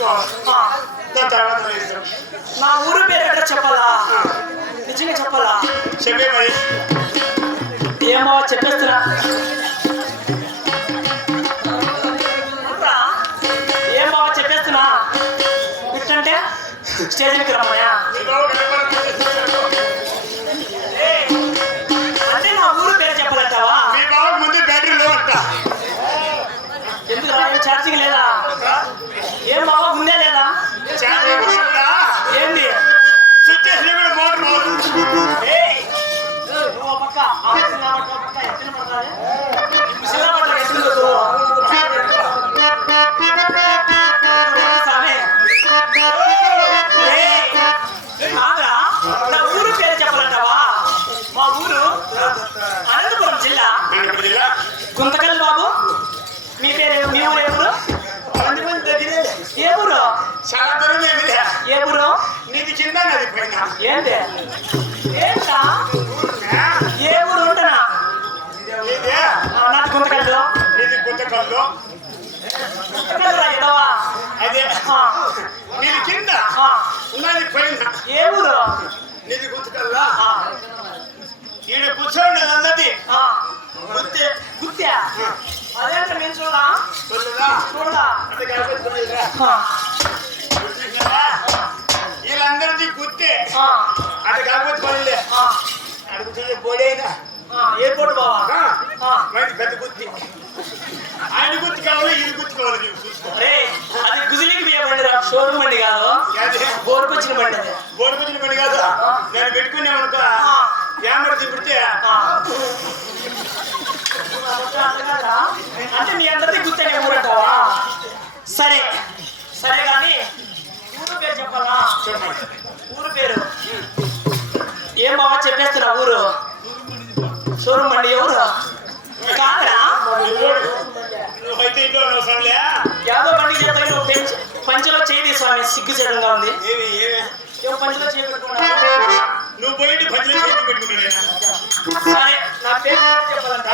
దాని తర్వాత నీ ఊరు పేరు ఎక్కడ చెప్పాలా? నిజంగా చెప్పాలా? చెప్పే మరి. ఏమో చెప్పేస్తున్నా? ఏమో చెప్పేస్తున్నా. ఇట్టంటే స్టేజ్ మీద రమ్మయ్యా రాదు ఛార్జింగ్ లేదా? ఏం బాబా ముందే లేదా? ఏంది? స్విచ్ వేసినా కూడా మోటార్ నువ్వు పక్క, ఎత్తున పడతాది. ఏ ఊరు? చాలా దూరం ఏమిలే. ఏ ఊరు? నీది కింద నాది పైన ఏంటి? ఏంటా? ఏ ఊరు ఉంటనా? నీదే నాటి గుంతకల్లో నీది కొత్త కళ్ళు గుంతకల్ రా ఎదవా అదే. నీది కింద? ఉన్నది పైన. ఏ ఊరు? నీది గుర్తుకల్లా ఆ, ఈడ కూర్చోండి అందది ఆ, గుర్తే? గుత్తే అదేంట మేము చూడా చూడా? వీళ్ళందరిది గుర్తే. అది కాకపోతే పనులే అడుగుతుంది బోడైనా ఎయిర్పోర్ట్ బావా? మరి పెద్ద గుర్తి. ఆయన గుర్తు కావాలి ఈయన గుర్తు కావాలి చూసుకో. అది గుజిలికి బియ్య బండి రా షోరూమ్ బండి కాదు. బోర్కొచ్చిన బండి అది. గుర్తుని పని కాదు. నేను పెట్టుకున్నామనుకో అంటే మీ అందరిది గుర్తనే ఊరంటావా సరే. సరే కానీ ఊరు పేరు చెప్పాలా? ఊరు పేరు. ఏం బావా చెప్పేస్తున్నా ఊరు? షోరూమ్ బండి ఎవరు? కాదరా యాదో బండి పెంచ పంచలో చేయి స్వామి సిగ్గు చేయడంగా ఉంది. పంచలో చేయి నువ్వు పోయి భజన చేతి పెట్టుకున్నాను సరే నా పేరు చెప్పాలంట.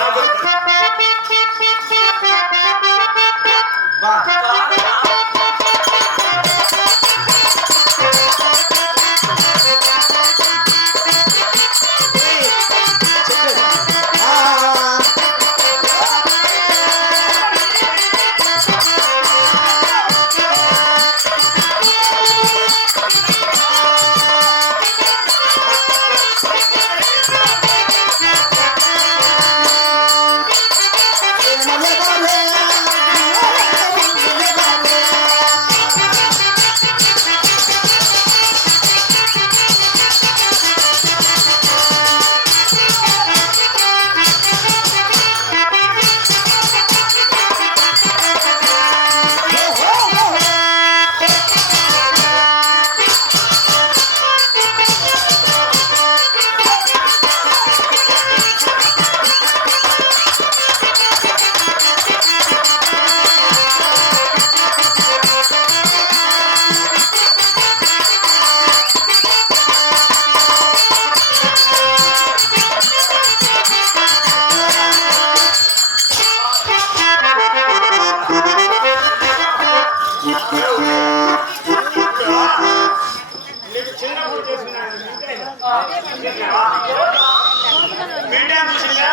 మీడియా చూసిందా